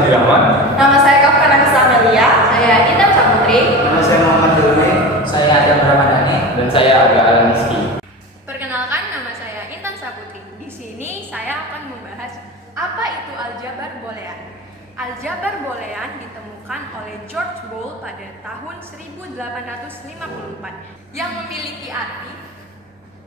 Habibie Rahman. Nama saya Kafka Nafisa Amelia. Saya Intan Saputri. Nama saya Muhammad Hilmi. Saya Adam Ramadhani. Dan saya Aga Alaniski. Perkenalkan, nama saya Intan Saputri. Di sini saya akan membahas apa itu aljabar boolean. Aljabar boolean ditemukan oleh George Boole pada tahun 1854 yang memiliki arti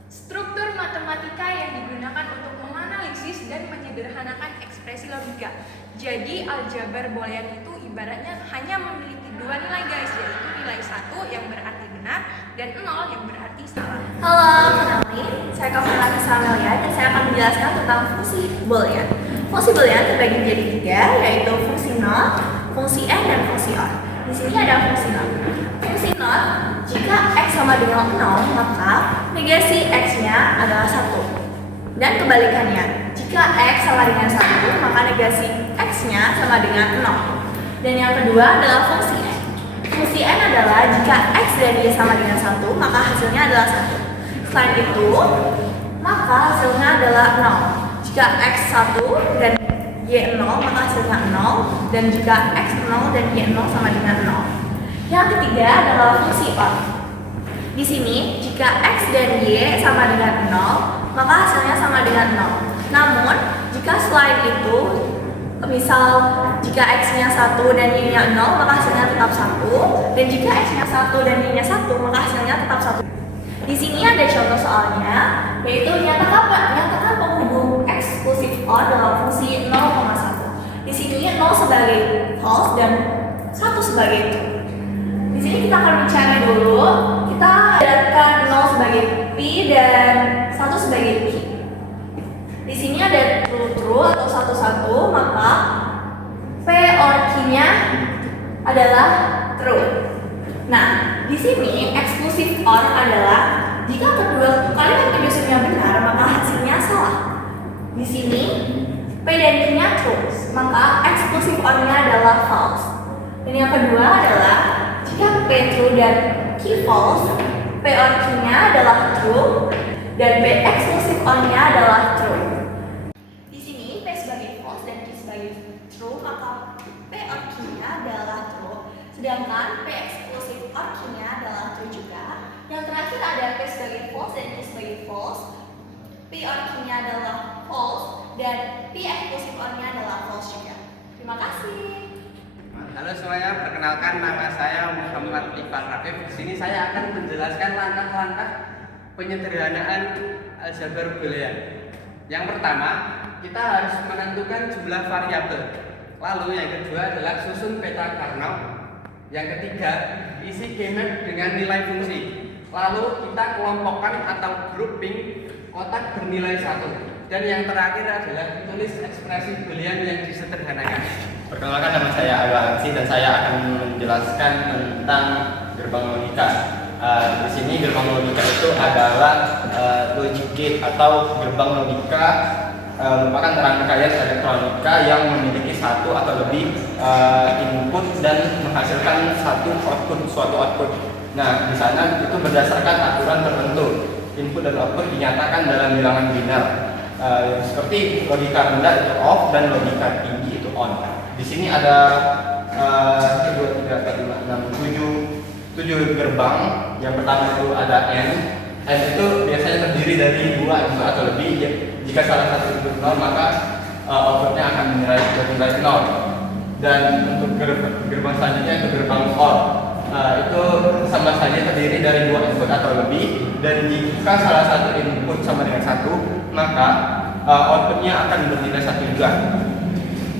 struktur matematika yang digunakan untuk menganalisis dan menyederhanakan ekspresi logika. Jadi aljabar boolean itu ibaratnya hanya memiliki dua nilai guys, yaitu nilai 1 yang berarti benar dan 0 yang berarti salah. Halo, kenalin, saya Kafka Nafisa Amelia dan saya akan menjelaskan tentang fungsi boolean. Fungsi boolean terbagi menjadi 3, yaitu fungsi not, fungsi and, dan fungsi or. Di sini ada fungsi not. Fungsi not, jika x sama dengan 0, maka negasi x-nya adalah 1. Dan kebalikannya, jika x sama dengan 1, maka negasi x-nya sama dengan 0. Dan yang kedua adalah fungsi n. Fungsi n adalah jika x dan y sama dengan 1, maka hasilnya adalah 1. Selain itu, maka hasilnya adalah 0. Jika x 1 dan y 0, maka hasilnya 0. Dan jika x 0 dan y 0 sama dengan 0. Yang ketiga adalah fungsi or. Di sini, jika x dan y sama dengan 0, maka hasilnya sama dengan 0. Namun, jika selain itu, misal jika x-nya 1 dan y-nya 0, maka hasilnya tetap 1. Dan jika x-nya 1 dan y-nya 1, maka hasilnya tetap 1. Di sini ada contoh soalnya, yaitu nyatakan penghubung eksklusif OR dalam fungsi 0,1. Di sini 0 sebagai false dan 1 sebagai true. Di sini kita akan mencari dulu, kita jadikan 0 sebagai P dan 1 sebagai Q. Di sini ada true atau 1 maka P or Q-nya adalah true. Nah, di sini eksklusif OR adalah jika kedua kalimat penyusunnya benar, maka hasilnya salah. Di sini P dan Q-nya true, maka eksklusif OR-nya adalah false. Dan yang kedua adalah jika P true dan Q false, P or Q-nya adalah true dan P eksklusif OR-nya adalah true. Di sini P sebagai false dan Q sebagai true, maka P or Q-nya adalah true. Sedangkan P eksklusif OR Q-nya adalah true juga. Yang terakhir ada P sebagai false dan Q sebagai false. P or Q-nya adalah false dan P eksklusif OR-nya adalah false juga. Terima kasih. Halo semuanya, perkenalkan nama saya Muhammad Iqbal Rafif. Di sini saya akan menjelaskan langkah-langkah penyederhanaan aljabar boolean. Yang pertama, kita harus menentukan jumlah variabel. Lalu yang kedua adalah susun peta Karnaugh. Yang ketiga, isi G-map dengan nilai fungsi. Lalu kita kelompokkan atau grouping kotak bernilai 1. Dan yang terakhir adalah tulis ekspresi boolean yang disederhanakan. Perkenalkan, nama saya Aga Alaniski dan saya akan menjelaskan tentang gerbang logika. Di sini gerbang logika itu adalah logic gate atau gerbang logika merupakan rangkaian elektronika yang memiliki satu atau lebih input dan menghasilkan suatu output. Nah, di sana itu berdasarkan aturan tertentu. Input dan output dinyatakan dalam bilangan biner. Seperti logika rendah itu off dan logika tinggi itu on. Di sini ada 1, 2, 3, 4, 5, 6, 7 gerbang. Yang pertama itu ada N. N itu biasanya terdiri dari 2 input atau lebih. Jika salah satu input 0, maka outputnya akan bernilai 0. Dan untuk gerbang selanjutnya itu gerbang OR. Itu sama saja terdiri dari 2 input atau lebih. Dan jika salah satu input sama dengan 1, maka outputnya akan bernilai 1 juga.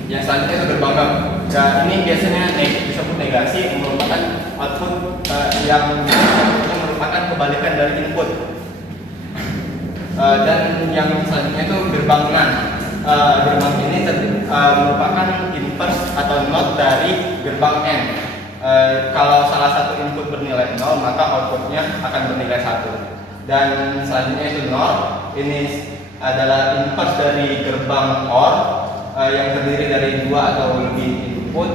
Yang selanjutnya itu gerbang NOT. Dan ini biasanya disebut negasi, merupakan output yang merupakan kebalikan dari input. Dan yang selanjutnya itu gerbang NAND. Gerbang ini merupakan inverse atau NOT dari gerbang N. Kalau salah satu input bernilai 0, maka outputnya akan bernilai 1. Dan selanjutnya itu NOR. Ini adalah inverse dari gerbang OR yang terdiri dari 2 atau lebih input.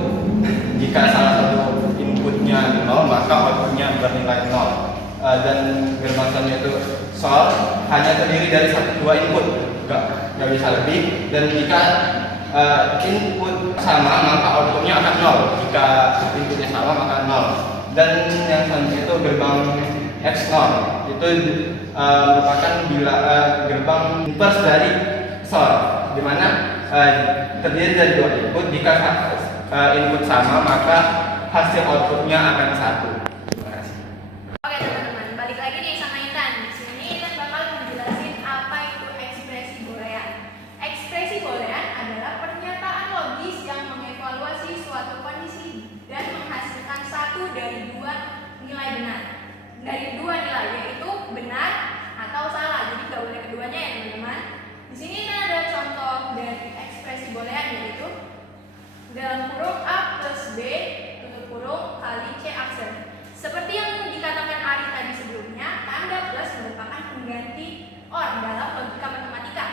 Jika salah satu inputnya 0, maka outputnya bernilai 0. Dan gerbang selanjutnya itu SOR hanya terdiri dari 2 input, nggak bisa lebih. Dan jika input sama maka outputnya akan 0. Jika inputnya sama maka 0. Dan yang selanjutnya itu gerbang XNOR. Itu merupakan gerbang inverse dari XOR, di mana terdiri dari 2 input. Jika input sama maka hasil outputnya akan 1. Terima kasih. Oke teman-teman, balik lagi nih sama Intan. Di sini Intan bakal menjelasin apa itu ekspresi boolean. Ekspresi boolean adalah pernyataan logis yang mengevaluasi suatu kondisi dan menghasilkan satu dari 2 nilai benar. Dari 2 nilai, yaitu benar atau salah. Jadi nggak boleh keduanya ya teman-teman. Di sini Intan ada contoh dari ekspresi boolean, yaitu dalam kurung A plus B tutup kurung kali C aksen. Seperti yang dikatakan Ari tadi sebelumnya, tanda plus merupakan pengganti OR dalam logika matematika.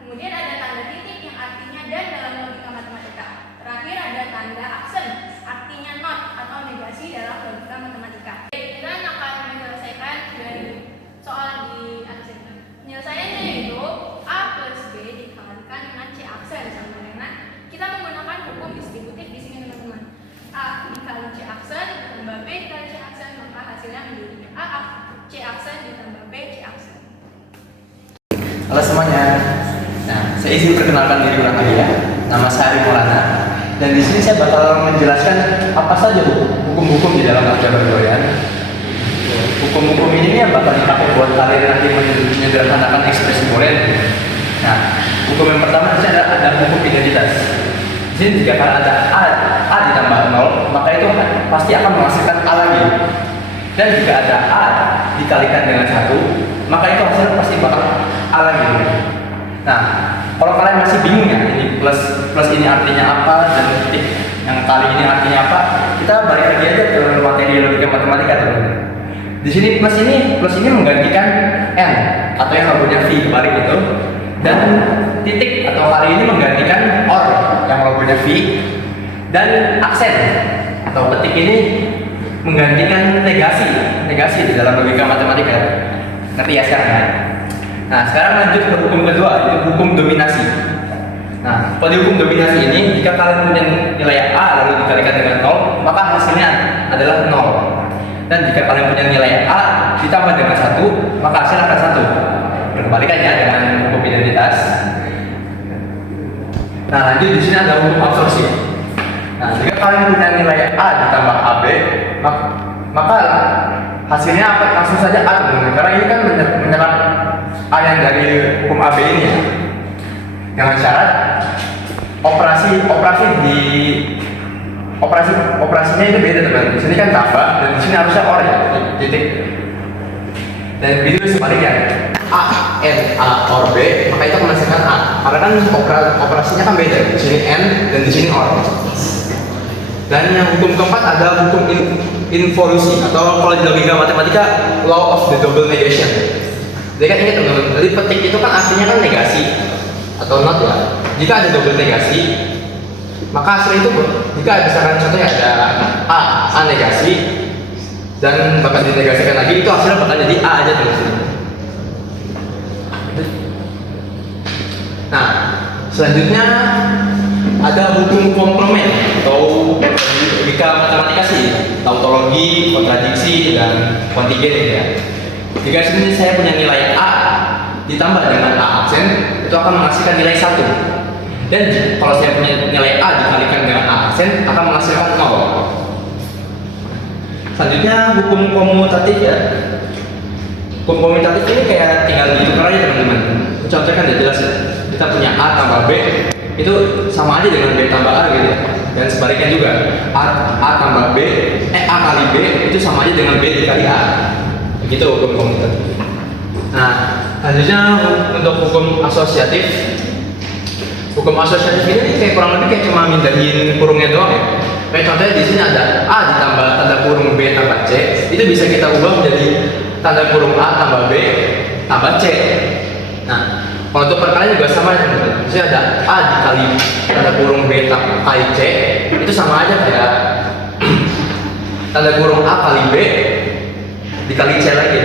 Kemudian ada tanda titik yang artinya dan dalam logika matematika. Terakhir ada tanda aksen, artinya not atau negasi dalam logika matematika. Kita akan menyelesaikan dari soal di atas ini. Penyelesaiannya yaitu A plus B dikalikan dengan C aksen sama dengan kita menggunakan hukum distributif di sini teman-teman. A dikali C aksen ditambah B dikali C aksen, maka hasilnya menjadi A C aksen ditambah B C aksen. Halo semuanya. Nah, saya izin perkenalkan diri ulang lagi ya. Nama saya Ari Maulana. Dan di sini saya bakal menjelaskan apa saja hukum-hukum di dalam aljabar boolean. Hukum-hukum ini yang bakal dipakai buat kalian nanti menyederhanakan ekspresi boolean. Nah, hukum yang pertama di sini ada hukum identitas. Di sini jika ada A ditambah 0, maka itu pasti akan menghasilkan A lagi. Dan jika ada A dikalikan dengan 1, maka itu hasilnya pasti bakal A lagi. Nah, kalau kalian masih bingung ya, ini plus ini artinya apa dan titik yang kali ini artinya apa, kita balik lagi aja ke materi logika matematika teman-teman. Di sini plus ini menggantikan n atau yang logonya v kebalik itu, dan titik atau kali ini menggantikan or yang logonya v, dan aksen atau petik ini menggantikan negasi di dalam logika matematika. Ngerti ya sekarang ya? Nah, sekarang lanjut ke hukum kedua, yaitu hukum dominasi. Nah, pada hukum dominasi ini, jika kalian punya nilai A lalu dikalikan dengan 0, maka hasilnya adalah 0. Dan jika kalian punya nilai A ditambah dengan 1, maka hasilnya akan 1. Berkebalikannya dengan hukum identitas. Nah, lanjut di sini ada hukum absorpsi. Nah, jika kalian punya nilai A ditambah AB, maka hasilnya apa? Langsung saja A, karena ini kan menyerap A yang dari hukum AB ini ya. Dengan syarat operasinya itu beda teman. Di sini kan tambah dan di sini harusnya OR ya, titik. Dan begitu sebaliknya. A N A OR B, maka itu menghasilkan A. Karena kan operasinya kan beda. Di sini N dan di sini OR. Dan yang hukum keempat ada hukum involusi atau kalau di logika matematika law of the double negation. Jadi kan ingat teman-teman, jadi petik itu kan artinya kan negasi atau not ya. Jika ada double negasi, maka hasil itu jika misalkan contohnya ada A negasi dan bakal dinegasikan lagi, itu hasilnya bakal jadi A aja teman-teman. Nah, selanjutnya ada hukum komplement atau logika matematika sih, tautologi, kontradiksi, dan kontingen ya. Jika sini saya punya nilai A ditambah dengan A aksen, itu akan menghasilkan nilai 1. Dan kalau saya punya nilai A dikalikan dengan A aksen, akan menghasilkan 0. Selanjutnya hukum komutatif ya. Hukum komutatif ini kayak tinggal ditukar aja teman-teman. Contohnya kan udah jelas ya. Kita punya A tambah B, itu sama aja dengan B tambah A gitu. Dan sebaliknya juga A tambah B, A kali B itu sama aja dengan B dikali A. Begitu hukum komutatif. Nah, selanjutnya untuk hukum asosiatif. Hukum asosiatif ini kayak kurang lebih kayak cuma mindahin kurungnya doang ya. Kayak contohnya di sini ada A ditambah tanda kurung B tambah C, itu bisa kita ubah menjadi tanda kurung A tambah B tambah C. Nah, kalau untuk perkalian juga sama ya teman-teman. Misalnya ada A dikali tanda kurung B kali C, itu sama aja kayak tanda kurung A kali B dikali C lagi.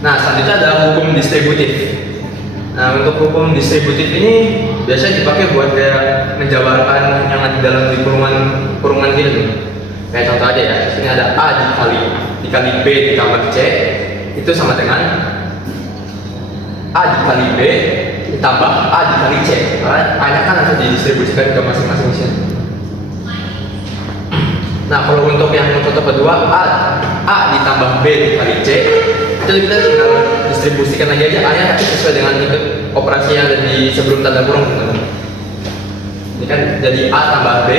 Nah, selanjutnya ada hukum distributif. Nah, untuk hukum distributif ini biasanya dipakai buat kayak menjabarkan yang ada dalam di kurungan gitu. Kayak contoh aja ya, sini ada A dikali B ditambah C itu sama dengan A dikali B ditambah A dikali C. Karena A-nya kan harus didistribusikan ke masing-masing mesin. Nah, kalau untuk yang contoh kedua A ditambah B dikali C itu kita tinggal distribusikan lagi aja A-nya tapi sesuai dengan operasi yang ada di sebelum tanda kurung. Ini kan jadi A tambah B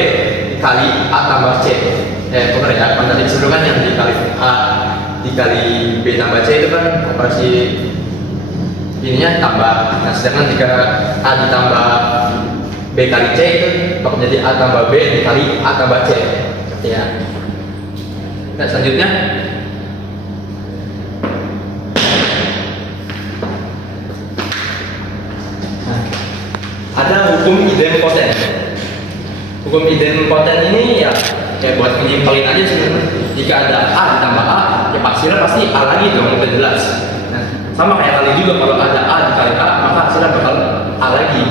dikali A tambah C. Benar ya, kan tadi sebelumnya yang dikali A dikali B tambah C itu kan operasi ininya tambah. Nah, sedangkan jika A ditambah B kali C itu bakal jadi A tambah B dikali A tambah C. Ya. Nah, selanjutnya ada hukum idempoten. Hukum idempoten ini ya kayak buat menyimpulin aja sebenarnya. Jika ada A ditambah A, ya hasilnya pasti A lagi dong, udah jelas. Nah, sama kayak kali juga kalau ada A dikali A, maka hasilnya bakal A lagi.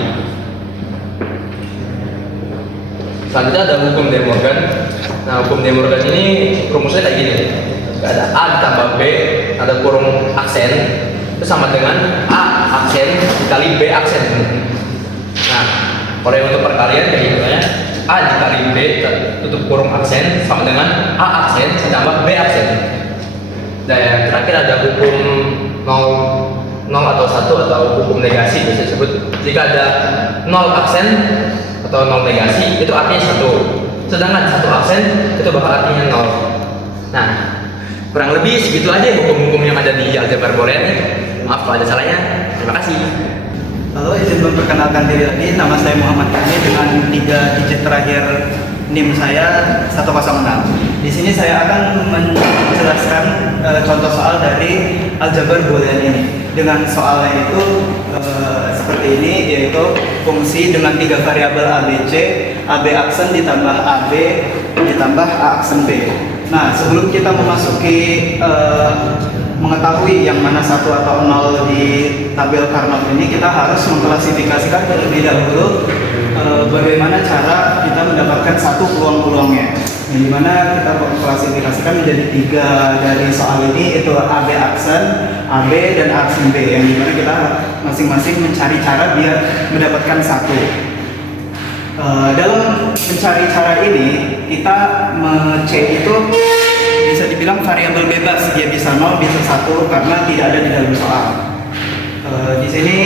Selanjutnya ada hukum De Morgan. Nah, hukum De Morgan ini rumusnya kayak gini. Ada A ditambah B, ada kurung aksen, itu sama dengan A aksen dikali B aksen. Nah, kalau yang untuk perkalian kayak gitu ya, A dikali B tutup kurung aksen sama dengan A aksen ditambah B aksen. Dan yang terakhir ada hukum 0 atau 1 atau hukum negasi bisa disebut. Jika ada 0 aksen atau 0 negasi itu artinya 1, sedangkan 1 aksen itu bakal artinya 0. Nah, kurang lebih segitu aja hukum-hukum yang ada di aljabar boolean. Maaf kalau ada salahnya. Terima kasih. Halo, izin memperkenalkan diri lagi. Nama saya Muhammad Kami dengan 3 digit terakhir NIM saya 106. Di sini saya akan menjelaskan contoh soal dari aljabar boolean ini. Dengan soalnya itu seperti ini, yaitu fungsi dengan 3 variabel A, B, C, AB aksen ditambah AB ditambah A aksen B. Nah, sebelum kita memasuki mengetahui yang mana 1 atau 0 di tabel Carnot ini, kita harus mengklasifikasikan terlebih dahulu bagaimana cara kita mendapatkan satu peluang-peluangnya. Yang dimana kita klasifikasikan menjadi 3 dari soal ini, itu AB aksen, AB dan A aksen B, yang dimana kita masing-masing mencari cara biar mendapatkan 1. Dalam mencari cara ini, kita C itu bisa dibilang variabel bebas, dia bisa 0, bisa 1 karena tidak ada di dalam soal. Di sini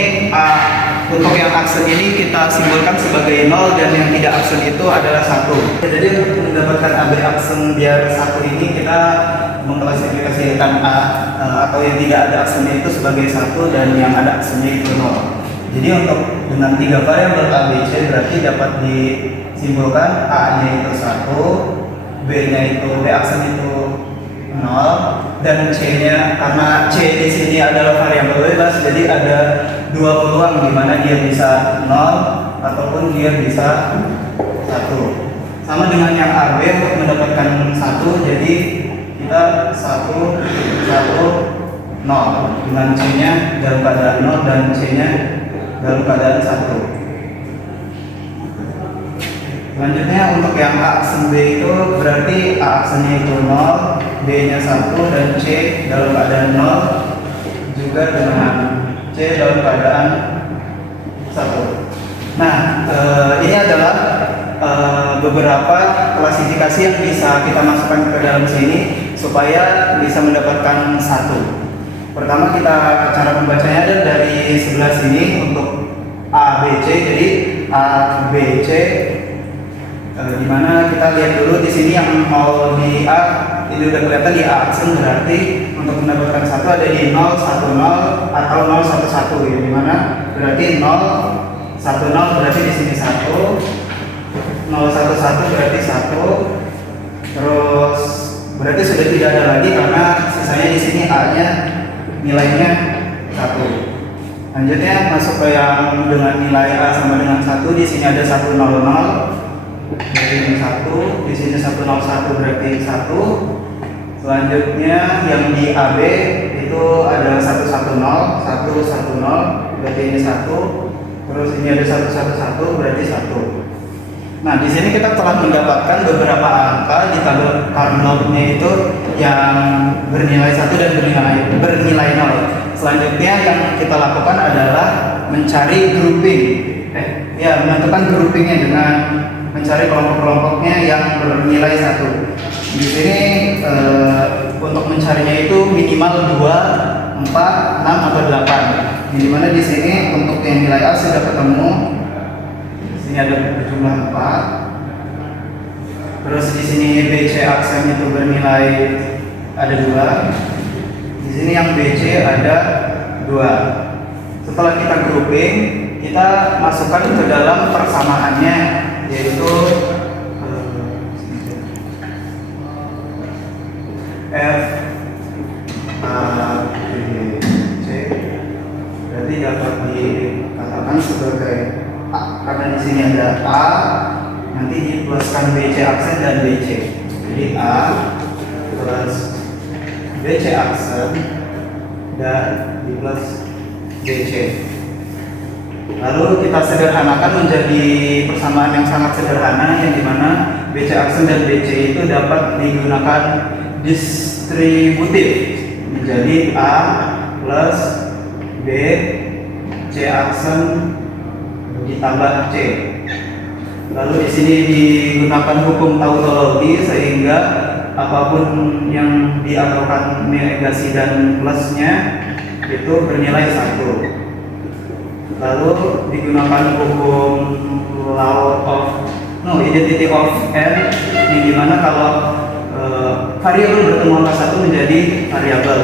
untuk yang aksen ini kita simbolkan sebagai 0 dan yang tidak aksen itu adalah 1. Jadi untuk mendapatkan AB aksen biar 1 ini kita mengklasifikasikan atau yang tidak ada aksennya itu sebagai 1 dan yang ada aksennya itu 0. Jadi untuk dengan 3 variabel A, B, C berarti dapat disimbolkan A-nya itu 1, B-nya itu B aksen itu 0, dan C-nya, karena C di sini adalah variabel bebas, jadi ada 2 peluang di mana dia bisa 0 ataupun dia bisa 1. Sama dengan yang AB untuk mendapatkan 1, jadi kita 1, 1, 0 dengan C-nya dalam keadaan 0 dan C-nya dalam keadaan 1. Selanjutnya untuk yang A aksen B itu berarti A aksennya itu 0, B-nya 1 dan C dalam keadaan 0 juga dengan C dalam keadaan 1. Nah, ini adalah beberapa klasifikasi yang bisa kita masukkan ke dalam sini supaya bisa mendapatkan 1. Pertama, kita cara membacanya ada dari sebelah sini untuk A, B, C. Jadi A, B, C, di mana kita lihat dulu di sini yang mau di A ini udah kelihatan di A aksen, berarti untuk mendapatkan 1 ada di 0, 1, 0 atau 0, 1, 1 ya, di mana berarti 0, 1, 0 berarti di sini 1, 0, 1, 1 berarti 1, terus berarti sudah tidak ada lagi karena sisanya di sini A-nya nilainya 1. Lanjutnya masuk ke yang dengan nilai A sama dengan 1, di sini ada 100, berarti ini 1, di sini 101 berarti 1. Selanjutnya yang di AB itu ada 110, 110 berarti ini 1. Terus ini ada 111 berarti 1. Nah, di sini kita telah mendapatkan beberapa angka di tabel Carnot-nya itu yang bernilai 1 dan bernilai 0. Selanjutnya yang kita lakukan adalah mencari grouping. Menentukan groupingnya dengan mencari kelompok-kelompoknya yang bernilai 1. Di sini untuk mencarinya itu minimal 2, 4, 6 atau 8. Di mana di sini untuk yang nilai A sudah ketemu. Ini ada berjumlah 4. Terus di sini BC aksen itu bernilai ada 2. Di sini yang BC ada 2. Setelah kita grouping, kita masukkan ke dalam persamaannya, yaitu F A B C. Berarti dapat dikatakan sebagai A, karena di sini ada A, nanti dipluskan BC aksen dan BC. Jadi A plus BC aksen dan di plus BC. Lalu kita sederhanakan menjadi persamaan yang sangat sederhana, yang dimana BC aksen dan BC itu dapat digunakan distributif menjadi A plus B C aksen ditambah C. Lalu di sini digunakan hukum tautologi sehingga apapun yang diaturkan negasi dan plusnya itu bernilai 1. Lalu digunakan hukum identity of n, yang dimana kalau variabel bertemu angka 1 menjadi variabel.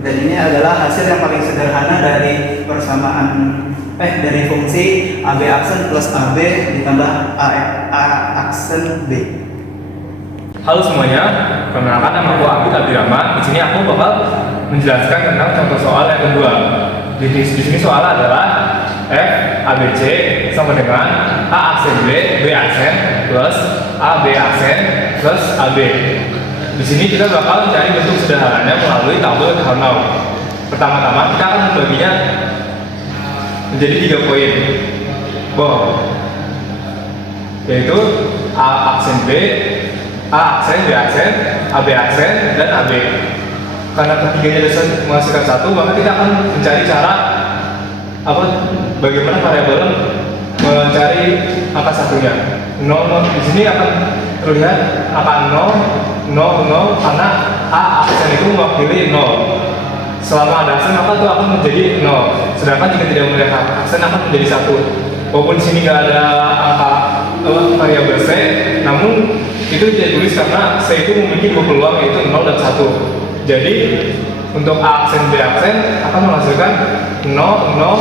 Dan ini adalah hasil yang paling sederhana dari persamaan dari fungsi AB aksen plus AB ditambah A aksen B. Halo semuanya, perkenalkan nama aku Abid Abdirahman. Di sini aku bakal menjelaskan tentang contoh soal yang kedua. Di sini soal adalah F ABC sama dengan A aksen B aksen plus AB aksen plus AB. Di sini kita bakal mencari bentuk sederhananya melalui tabel Carnot. Pertama-tama kita akan membaginya menjadi 3 poin, yaitu A aksen B, A aksen, B aksen, AB aksen, dan AB. Karena ketiganya menghasilkan 1, maka kita akan mencari cara bagaimana variabel mencari angka satunya. 0, di sini akan terlihat angka 0, 0, 0 karena A aksen itu mewakili 0. Selama ada aksen maka itu akan menjadi 0. Sedangkan jika tidak memiliki aksen akan menjadi 1. Walaupun di sini nggak ada angka variabel C, namun itu tidak tulis karena C itu memiliki 2 peluang, yaitu 0 dan 1. Jadi untuk A aksen B aksen akan menghasilkan 0, 0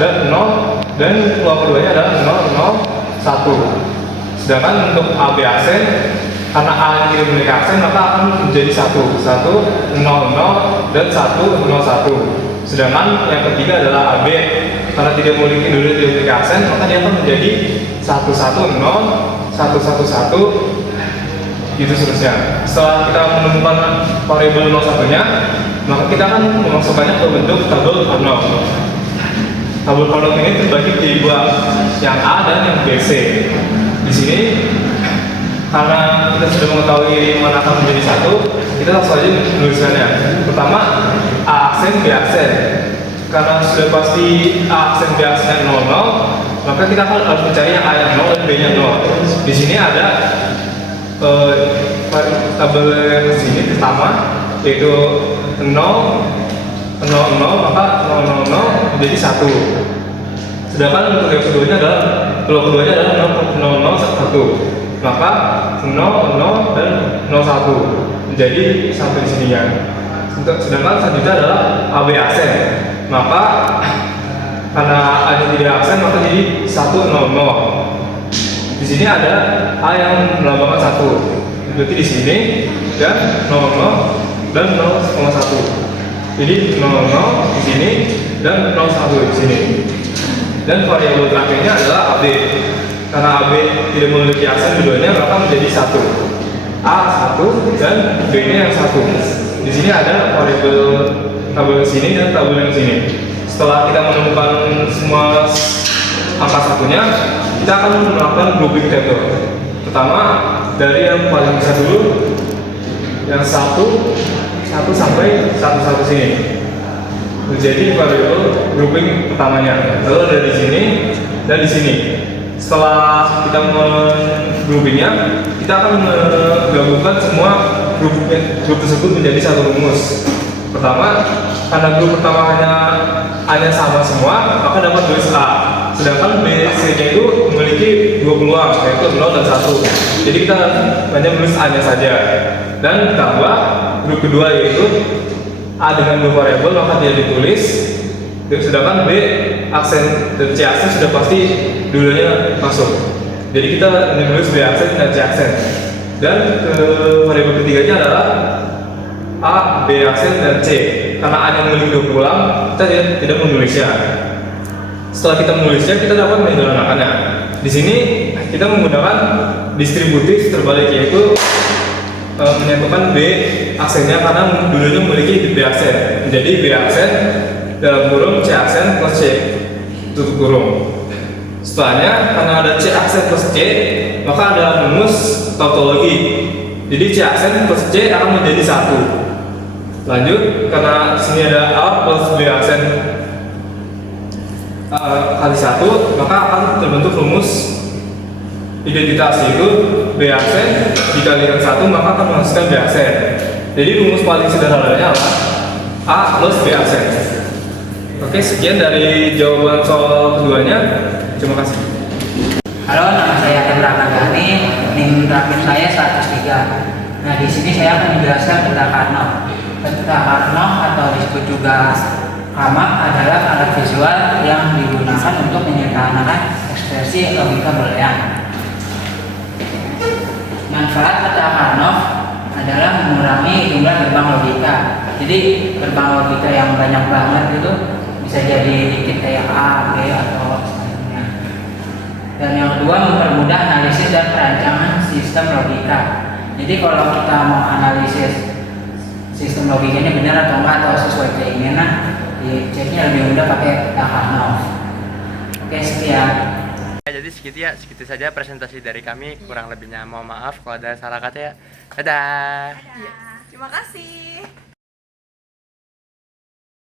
dan 0, dan peluang keduanya adalah 0, 0, 1. Sedangkan untuk AB aksen, karena A yang tidak memiliki aksen maka akan menjadi 1, 0, 0 dan 1, 0, 1. Sedangkan yang ketiga adalah AB, karena tidak memiliki aksen maka dia akan menjadi 1, 1, 0, 1, 1, 1, gitu seterusnya. Setelah kita menemukan variabel 0, 1-nya, maka kita akan memasukkannya ke bentuk tabel Carnot. Tabel Carnot ini terbagi menjadi 2, yang A dan yang BC. Di sini karena kita sudah mengetahui mana akan menjadi 1, kita langsung aja menuliskannya. Pertama, A aksen, B aksen. Karena sudah pasti A aksen, B aksen 0, 0, maka kita harus mencari yang A yang 0 dan B nya 0. Di sini ada tabel yang sini pertama, yaitu 0, 0, 0, maka 0, 0, 0 menjadi 1. Sedangkan untuk yang keduanya adalah 0, 0, 1. Maka 0, 0 dan 01 jadi sampai di sini ya. Sedangkan selanjutnya adalah AB aksen. Maka karena A nya tidak aksen maka jadi 1, 0, 0. Di sini ada A yang melambangkan 1. Berarti di sini dan 0, 0 dan 0,1. Jadi 0, 0 di sini dan 0, 1 di sini. Dan variabel terakhirnya adalah AB. Karena AB tidak memiliki aksen keduanya maka menjadi 1, A 1 dan B nya yang 1. Di sini ada variabel tabel yang sini dan tabel yang sini. Setelah kita menemukan semua angka satunya, kita akan melakukan grouping table. Pertama dari yang paling besar dulu, yang satu sampai satu sini. Jadi variabel grouping pertamanya. Lalu ada di sini dan di sini. Setelah kita menggroupingnya, kita akan menggabungkan semua grup tersebut menjadi satu rumus. Pertama, karena grup pertama hanya sama semua, maka dapat tulis A. Sedangkan B, C-nya itu memiliki dua peluang, yaitu 0 dan 1. Jadi kita hanya menulis A-nya saja. Dan ditambah grup kedua yaitu A dengan dua variabel maka tidak ditulis. Sedangkan B aksen dan C aksen sudah pasti dulunya masuk. Jadi kita hanya menulis B aksen dan C aksen. Dan variabel ketiganya adalah A, B aksen dan C. Karena A yang memiliki dua peluang, kita tidak menulisnya. Setelah kita menulisnya, kita dapat menyederhanakannya. Di sini kita menggunakan distributif terbalik, yaitu menyatukan B aksennya karena dulunya memiliki B aksen. Jadi B aksen dalam kurung C aksen plus C tutup kurung. Setelahnya karena ada C aksen plus C, maka ada rumus tautologi. Jadi C aksen plus C akan menjadi 1. Lanjut, karena sini ada A plus B aksen kali 1, maka akan terbentuk rumus identitas, yaitu B aksen dikalikan 1 maka akan menghasilkan B aksen. Jadi rumus paling sederhananya adalah A plus B aksen. Oke, sekian dari jawaban soal keduanya. Terima kasih. Halo, nama saya Emra Kandani, NIM terakhir saya 103. Nah, di sini saya akan menjelaskan tentang Carnot. Tentang Carnot atau disebut juga Ramak adalah alat visual yang digunakan untuk menyederhanakan ekspresi logika boolean. Manfaat kata Carnot adalah mengurangi jumlah gerbang logika. Jadi gerbang logika yang banyak banget itu bisa jadi dikit kayak A, B atau selanjutnya. Dan yang kedua, mempermudah analisis dan perancangan sistem logika. Jadi kalau kita mau analisis sistem logikanya benar atau enggak atau sesuai keinginan, diceknya lebih mudah pakai Carnot. Oke, sekian. Jadi segitu saja presentasi dari kami. Kurang lebihnya mohon maaf kalau ada salah kata ya. Dadah. Terima kasih.